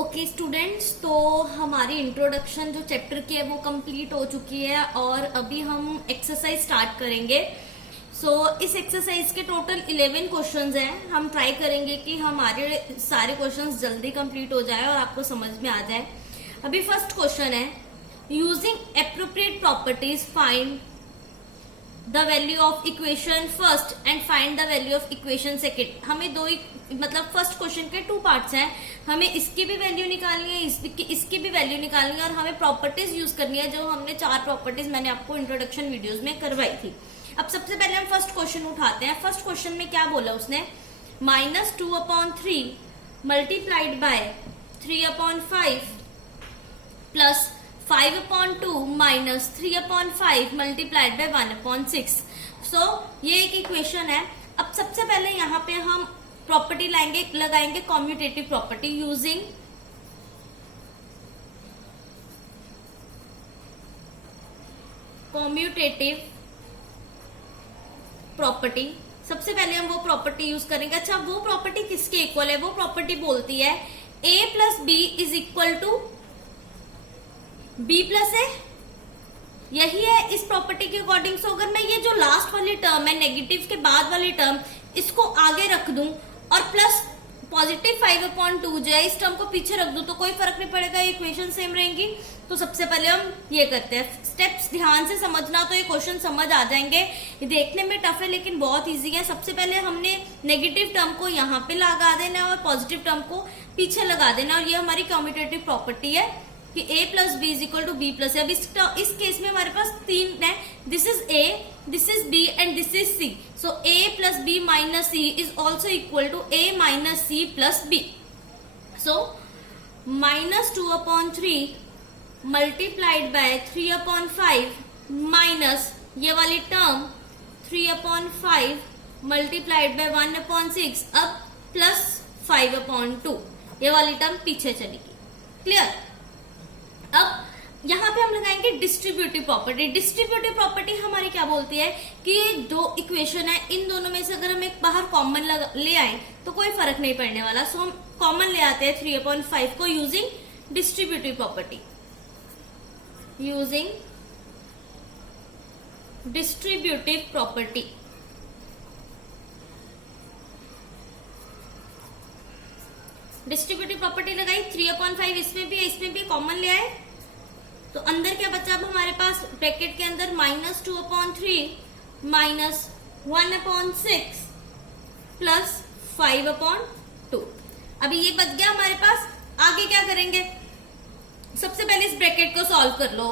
Okay students, तो हमारी introduction जो चैप्टर की है वो कंप्लीट हो चुकी है और अभी हम एक्सरसाइज स्टार्ट करेंगे। इस एक्सरसाइज के टोटल 11 क्वेश्चंस हैं। हम ट्राई करेंगे कि हमारे सारे क्वेश्चंस जल्दी कंप्लीट हो जाए और आपको समझ में आ जाए। अभी फर्स्ट क्वेश्चन है, using appropriate properties find the value of equation first and find the value of equation second. हमें मतलब फर्स्ट क्वेश्चन के 2 पार्ट्स हैं। हमें इसकी भी वैल्यू निकालनी है, इसकी भी वैल्यू निकालनी है और हमें प्रॉपर्टीज यूज करनी है, जो हमने 4 प्रॉपर्टीज मैंने आपको इंट्रोडक्शन वीडियोस में करवाई थी। अब सबसे पहले हम फर्स्ट क्वेश्चन उठाते हैं। फर्स्ट क्वेश्चन में क्या बोला उसने, -2/3 multiplied by 3/5 plus 5/2 minus 3/5 multiplied by 1/6। ये एक इक्वेशन है। अब सबसे पहले यहाँ पे हम प्रॉपर्टी लगाएंगे commutative property using commutative property. सबसे पहले हम वो प्रॉपर्टी यूज करेंगे। अच्छा, वो प्रॉपर्टी किसके इक्वल है? वो प्रॉपर्टी बोलती है a plus B is equal to b plus A. यही है इस प्रॉपर्टी के अकॉर्डिंग। सो अगर मैं ये जो लास्ट वाली टर्म है, नेगेटिव के बाद वाली टर्म, इसको आगे रख दूं और प्लस पॉजिटिव 5/2 जो है इस टर्म को पीछे रख दूं तो कोई फर्क नहीं पड़ेगा, इक्वेशन सेम रहेंगी। तो सबसे पहले हम ये करते हैं। स्टेप्स ध्यान से समझना तो ये क्वेश्चन समझ आ जाएंगे। ये देखने में टफ है लेकिन बहुत इजी है। सबसे पहले हमने नेगेटिव टर्म को यहाँ पे लगा देना और पॉजिटिव टर्म को पीछे लगा देना, और ये हमारी कम्यूटेटिव प्रॉपर्टी है कि a plus B is equal to B plus A. अब इस केस में हमारे पास 3 है, this is a, this is b and this is c। So a plus B minus c is also equal to a minus c plus b। So -2/3 multiplied by 3/5 minus ये वाली term 3/5 multiplied by 1/6, अब plus 5/2, ये वाली term पीछे चलेगी। Clear? अब यहाँ पे हम लगाएंगे डिस्ट्रीब्यूटिव प्रॉपर्टी। डिस्ट्रीब्यूटिव प्रॉपर्टी हमारी क्या बोलती है कि ये 2 इक्वेशन है, इन दोनों में से अगर हम एक बाहर कॉमन ले आए तो कोई फर्क नहीं पड़ने वाला। सो हम कॉमन ले आते हैं 3/5 को using distributive property. Using distributive property distributive property लगाई, 3/5 इसमें भी कॉमन ले आए तो अंदर क्या बचा अब हमारे पास ब्रैकेट के अंदर -2/3 माइनस 1/6 प्लस 5/2। अभी ये बच गया हमारे पास। आगे क्या करेंगे, सबसे पहले इस ब्रैकेट को सॉल्व कर लो।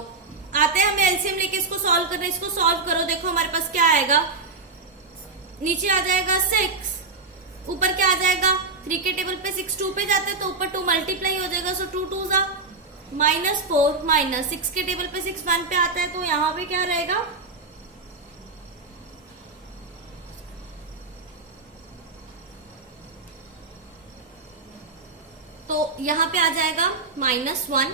आते हैं हमें एलसीएम लेके इसको सॉल्व करना। इसको सॉल्व करो, देखो हमारे पास क्या आएगा, नीचे आ जाएगा 6, ऊपर क्या आ जाएगा, 3 के टेबल पे 6 2 पे जाते हैं तो ऊपर 2 मल्टीप्लाई हो जाएगा। सो 2 2 जा -4 माइनस 6 के टेबल पे 6 1 पे आता है तो यहां पे क्या रहेगा, तो यहां पे आ जाएगा -1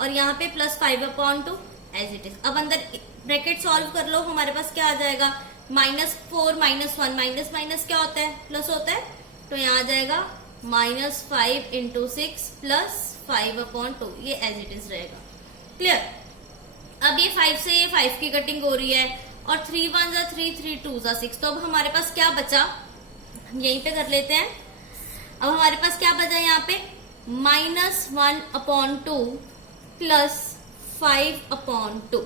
और यहाँ पे प्लस 5/2 एज इट इज। अब अंदर ब्रैकेट सॉल्व कर लो, हमारे पास क्या आ जाएगा, -4 -1 माइनस माइनस क्या होता है, प्लस होता है, तो यहाँ आ जाएगा -5 × 6 प्लस 5/2, ये एज इट इज रहेगा। क्लियर? अब ये 5 से ये 5 की कटिंग हो रही है और 3 1 जा 3 3 2 जा 6, तो अब हमारे पास क्या बचा, यहीं पे कर लेते हैं। अब हमारे पास क्या बचा यहाँ पे, -1/2 प्लस 5/2,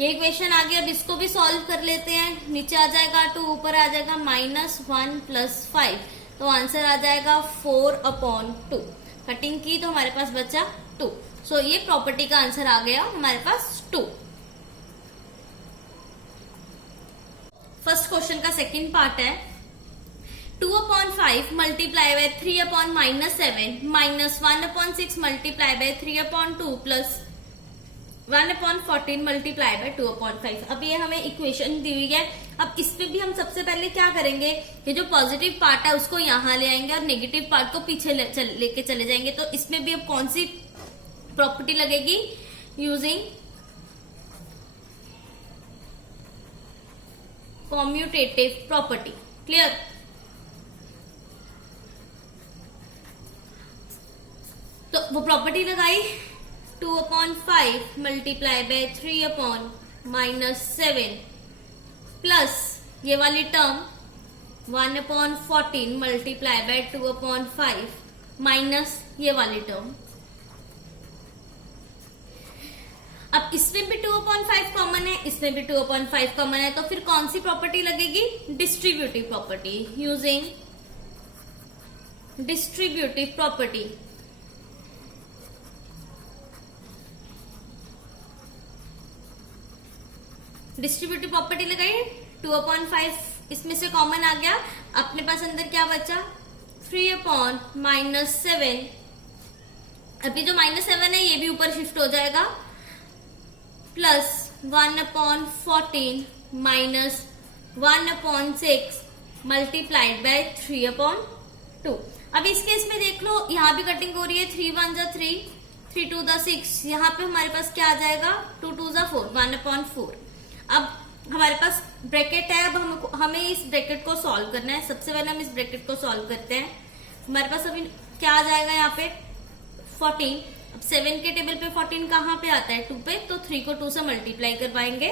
ये इक्वेशन आ गई। अब इसको भी सॉल्व कर लेते हैं। नीचे आ जाएगा 2, ऊपर आ जाएगा -1 प्लस 5, तो आंसर आ जाएगा 4/2। कटिंग की तो हमारे पास बचा 2। सो ये प्रॉपर्टी का आंसर आ गया हमारे पास 2। फर्स्ट क्वेश्चन का सेकंड पार्ट है, 2/5 multiply by 3/-7 minus 1/6 multiply by 3/2 plus 1/14 multiply by 2/5। अब ये हमें इक्वेशन दी हुई है। अब इस पे भी हम सबसे पहले क्या करेंगे, ये जो पॉजिटिव पार्ट है उसको यहाँ ले आएंगे और नेगेटिव पार्ट को पीछे लेके चले जाएंगे। तो इसमें भी अब कौन सी प्रॉपर्टी लगेगी, यूजिंग कॉम्यूटेटिव प्रॉपर्टी। क्लियर? तो वो प्रॉपर्टी लगाई 2/5 मल्टीप्लाई बाय 3/-7 प्लस ये वाली टर्म 1/14 मल्टीप्लाई बाय 2/5 माइनस ये वाली टर्म। अब इसमें भी 2/5 कॉमन है, इसमें भी 2/5 कॉमन है, तो फिर कौन सी प्रॉपर्टी लगेगी? Distributive property. Using distributive property distributive property लगाई 2/5 इसमें से कॉमन आ गया। अपने पास अंदर क्या बचा? 3/-7। अभी जो -7 है ये भी ऊपर शिफ्ट हो जाएगा, प्लस 1/14 माइनस 1/6 मल्टीप्लाइड बाय 3/2। अब इस केस में देख लो, यहां भी कटिंग हो रही है। 3 1 जा 3, 3 2 जा 6। यहाँ पे हमारे पास क्या आ जाएगा? 2 2 जा 4, 1/4। अब हमारे पास ब्रैकेट है, अब हमें इस ब्रैकेट को सॉल्व करना है। सबसे पहले हम इस ब्रैकेट को सॉल्व करते हैं। हमारे पास अभी क्या आ जाएगा यहाँ पे? 14। अब 7 के टेबल पे 14 कहाँ पे आता है? 2 पे, तो 3 को 2 से मल्टीप्लाई करवाएंगे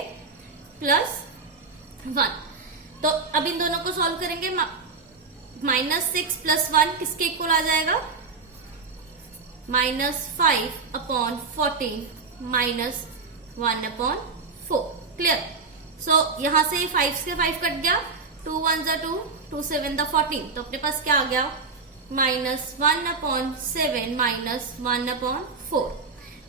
प्लस 1। तो अब इन दोनों को सॉल्व करेंगे। -6 + 1 किसके इक्वल आ जाएगा? -5/14 माइनस 1/4। क्लियर? सो यहां से 5 से 5 कट गया, 2 1 जा 2, 2 7 जा 14। तो अपने पास क्या आ गया? -1/7 माइनस 1/4।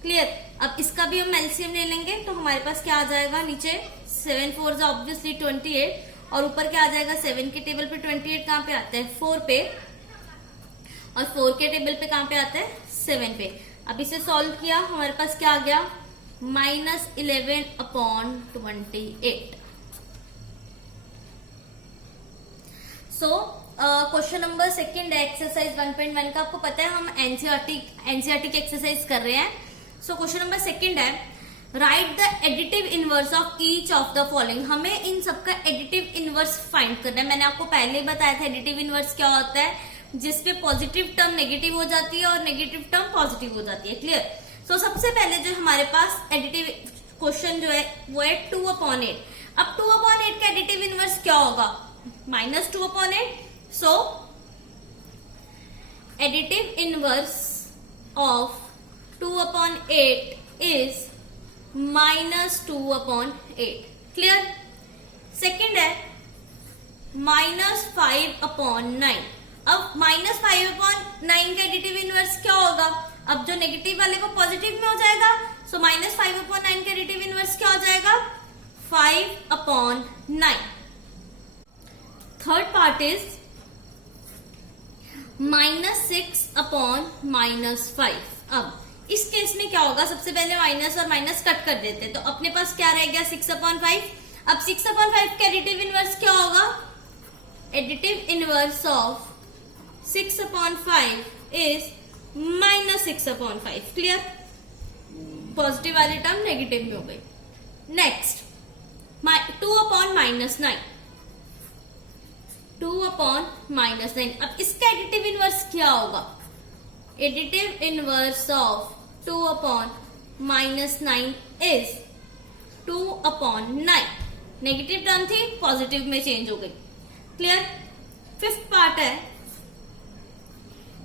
क्लियर? अब इसका भी हम एलसीएम ले लेंगे, तो हमारे पास क्या आ जाएगा? नीचे 7 4 जा ऑब्वियसली 28, और ऊपर क्या आ जाएगा? 7 के टेबल पे 28 कहाँ पे आता है? 4 पे, और 4 के टेबल पे कहाँ पे आता है? 7 पे। अब इसे सॉल्व किया, हमारे पास क्या आ गया? -11/28। सो क्वेश्चन नंबर सेकंड है एक्सरसाइज 1.1 का। आपको पता है हम एनसीईआरटी की एक्सरसाइज कर रहे हैं। सो क्वेश्चन नंबर सेकंड है, right the additive inverse of each of the following. हमें इन सबका एडिटिव इनवर्स फाइंड करना है। मैंने आपको पहले ही बताया था एडिटिव इनवर्स क्या होता है, जिसपे पॉजिटिव टर्म नेगेटिव हो जाती है और नेगेटिव टर्म पॉजिटिव हो जाती है। क्लियर? सो सबसे पहले जो हमारे पास एडिटिव क्वेश्चन जो है वो है 2/8। अब 2/8 का एडिटिव इनवर्स क्या होगा? -2/8। So additive inverse of 2/8 is -2/8। Clear? Second है -5/9। अब -5/9 का एडिटिव इनवर्स क्या होगा? अब जो नेगेटिव वाले को पॉजिटिव में हो जाएगा, सो -5/9 का एडिटिव इनवर्स क्या हो जाएगा? 5/9। Third part is -6/-5। अब इस केस में क्या होगा? सबसे पहले माइनस और माइनस कट कर देते हैं, तो अपने पास क्या रह गया? 6/5। अब 6/5 का एडिटिव इनवर्स क्या होगा? Additive inverse of 6/5 is -6/5। Clear? Positive वाली टर्म नेगेटिव में हो गई। नेक्स्ट 2/-9। 2/-9। अब इसका एडिटिव इनवर्स क्या होगा? Additive inverse of 2/-9 is 2/9। Negative term थी, पॉजिटिव में चेंज हो गई। क्लियर? फिफ्थ पार्ट है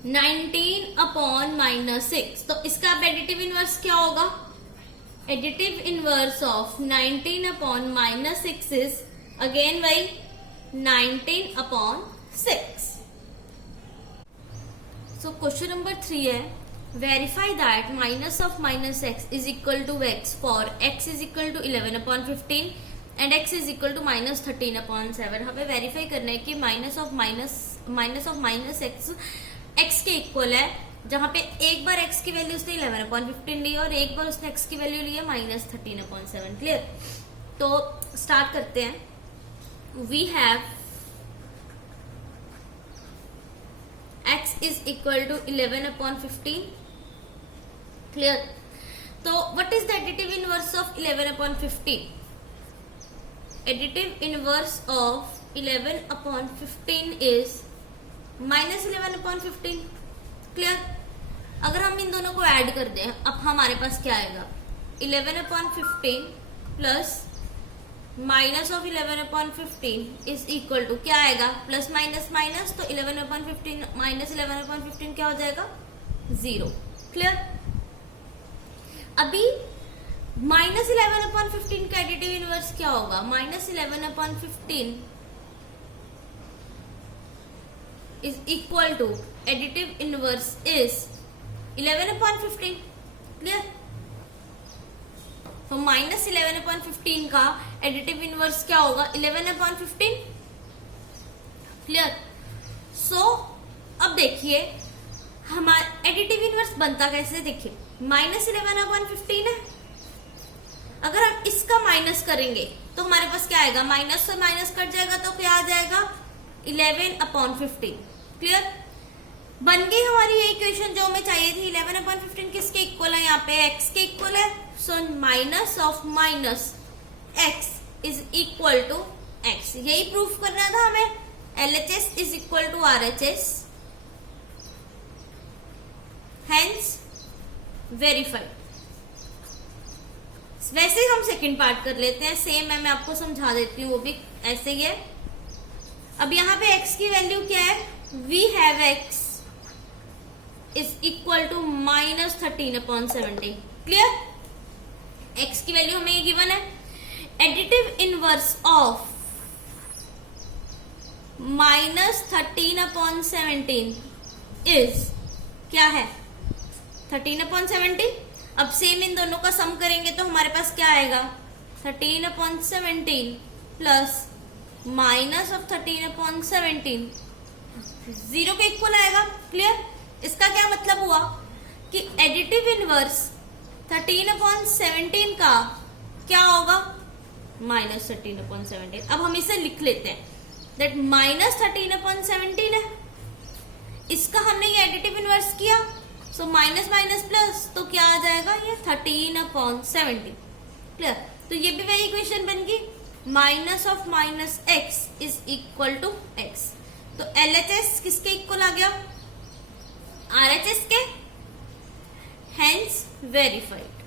19/-6। तो इसका अब एडिटिव इनवर्स क्या होगा? Additive inverse of 19/-6 is again वही 19/6। सो क्वेश्चन नंबर 3 है, verify that -(x) is equal to x for x is equal to 11/15 and x is equal to -13/7। हमें वेरीफाई करना है कि -(x) x के इक्वल है, जहां पे एक बार x की वैल्यू उसने 11/15 ली और एक बार उसने x की वैल्यू ली है -13/7। क्लियर? तो स्टार्ट करते हैं। We have x is equal to 11/15. Clear? So what is the additive inverse of 11/15? Additive inverse of 11/15 is -11/15. Clear? अगर हम इन दोनों को ऐड कर दें, अब हमारे पास क्या आएगा, 11/15 plus minus of 11/15 is equal to क्या आएगा, प्लस माइनस माइनस, तो 11/15 माइनस 11/15 क्या हो जाएगा, 0। क्लियर। अभी माइनस 11/15 का एडिटिव इनवर्स क्या होगा, minus 11/15 is equal to additive inverse is 11/15। Clear. तो माइनस 11/15 का एडिटिव इनवर्स क्या होगा, 11/15। क्लियर। सो अब देखिए हमारा एडिटिव इनवर्स बनता कैसे, देखिए माइनस 11/15 है, अगर हम इसका माइनस करेंगे तो हमारे पास क्या आएगा, माइनस से माइनस कट जाएगा तो क्या आ जाएगा, 11/15। क्लियर। बन गई हमारी ये इक्वेशन जो हमें चाहिए थी। 11/15 किसके इक्वल है, यहाँ पे x के इक्वल है। So minus of minus x is equal to x, यही प्रूफ करना था हमें। LHS is equal to RHS, hence verified. वैसे हम सेकंड पार्ट कर लेते हैं, सेम है, मैं आपको समझा देती हूँ, वो भी ऐसे ही है। अब यहाँ पे x की वैल्यू क्या है, we have x is equal to minus 13/17। Clear. x की वैल्यू हमें ये गिवन है। Additive inverse of minus 13/17 is क्या है, 13/17। अब सेम इन दोनों का सम करेंगे तो हमारे पास क्या आएगा, 13/17 प्लस माइनस ऑफ 13/17 0 के इक्वल आएगा। क्लियर। इसका क्या मतलब हुआ कि एडिटिव इनवर्स 13/17 का क्या होगा, माइनस 13/17। अब हम इसे लिख लेते हैं, दैट माइनस 13/17 है, इसका हमने ये एडिटिव इनवर्स किया, सो माइनस माइनस प्लस, तो क्या आ जाएगा, ये 13/17। क्लियर। तो ये भी वही इक्वेशन बन गई, minus of minus x is equal to x. तो LHS किसके इक्वल आ गया, RHS के, हेंस वेरीफाइड।